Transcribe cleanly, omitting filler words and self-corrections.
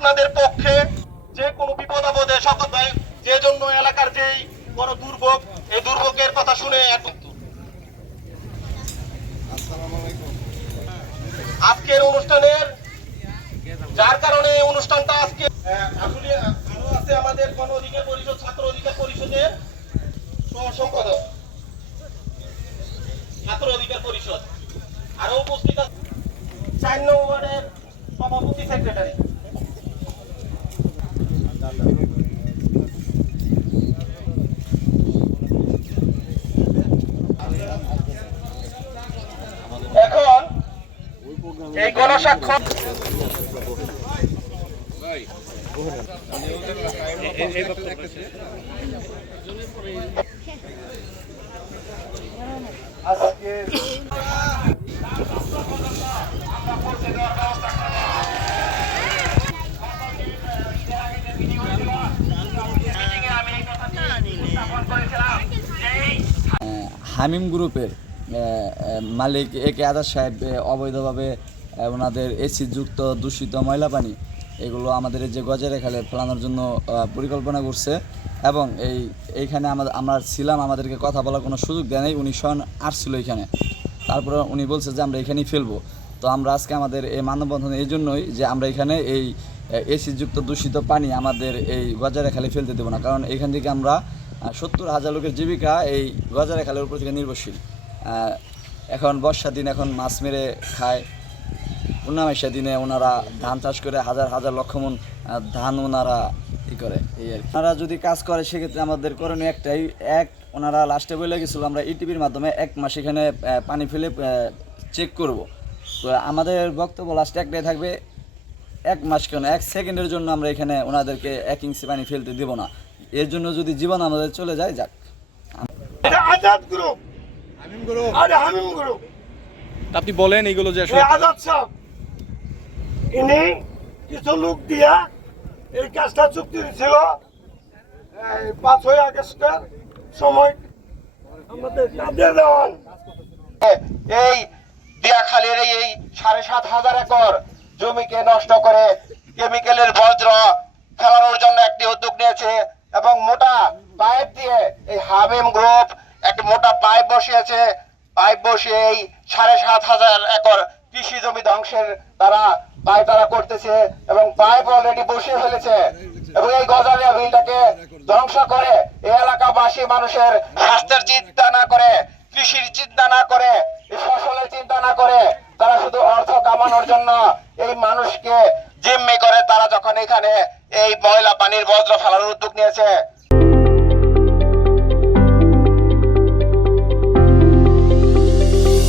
আপনাদের পক্ষে যে কোনো বিপদ আপদে সকল যে জন্য এলাকার যেই বড় দুর্ভোগ, এই দুর্ভোগের কথা শুনে আজকের অনুষ্ঠানের যার কারণে অনুষ্ঠানটা আজকে আসলে আরো আছে আমাদের গণ অধিকার পরিষদ, ছাত্র অধিকার পরিষদের সম্পাদক, ছাত্র অধিকার পরিষদ আরো উপস্থিত আছে 4 নং ওয়ার্ডের সভাপতি সেক্রেটারি। এখন এই গণস্বাক্ষর আজকে হামিম গ্রুপের মালিক একে আজাদ সাহেব অবৈধভাবে ওনাদের এসিযুক্ত দূষিত ময়লা পানি এগুলো আমাদের এই যে গজের খালে ফেলানোর জন্য পরিকল্পনা করছে এবং এইখানে আমরা ছিলাম, আমাদেরকে কথা বলার কোনো সুযোগ দেয় নাই। উনি স্বয়ং আসছিল এখানে, তারপরে উনি বলছে যে আমরা এখানেই ফেলবো। তো আমরা আজকে আমাদের এই মানববন্ধন এই জন্যই যে আমরা এখানে এই এসিযুক্ত দূষিত পানি আমাদের এই গজারে খালে ফেলতে দেবো না, কারণ এখান থেকে আমরা 70,000 লোকের জীবিকা এই গজারে খালের উপর থেকে নির্ভরশীল। এখন বর্ষার দিন, এখন মাছ মেরে খায়, পূর্ণামাসা দিনে ওনারা ধান চাষ করে হাজার হাজার লক্ষ মন ধান ওনারা করে। এই আর ওনারা যদি কাজ করে সেক্ষেত্রে আমাদের করণীয় একটাই, ওনারা লাস্টে বলে গেছিলো আমরা ইটিভির মাধ্যমে 1 মাস এখানে পানি ফেলে চেক করব। তো আমাদের বক্তব্য লাস্টে একটাই থাকবে, 1 মাস কেন 1 সেকেন্ডের জন্য আমরা এখানে ওনাদেরকে 1 ইঞ্চি পানি ফেলতে দেব না। এর জন্য যদি জীবন আমাদের চলে যায় যাক। আজাদ গ্রুপ, হামিম গ্রুপ, আরে হামিম গ্রুপ আপনি বলেন এগুলো যে আসলে আজাদ সাহেব ইনি কিছু লোক দিয়া এই কাজটা চুক্তি ছিল 5ই আগস্টের সময় আমাদের তাদের দেওয়ান এই দিয়াখালীর এই 7,500 একর জমিকে নষ্ট করে কেমিক্যালের বজ্র ফেলানোর জন্য একটি উদ্যোগ নিয়েছে এবং মোটা পাইপ দিয়ে এই হামিম গ্রুপ একটি মোটা পাইপ বসিয়েছে। পাইপ বসিয়ে এই 7,500 একর কৃষি জমি ধ্বংসের তারা করতেছে এবং পাইপ অলরেডি বসিয়ে ফেলেছে এবং এই গজারিয়া বিলটাকে ধ্বংস করে এই এলাকাবাসী মানুষের স্বাস্থ্যের চিন্তা না করে, কৃষির চিন্তা না করে, ফসলের চিন্তা না করে তারা শুধু অর্থ কামানোর জন্য এই মানুষকে জিম্মি করে তারা যখন এখানে এই ময়লা পানির বজ্র ফেলার উদ্যোগ নিয়েছে।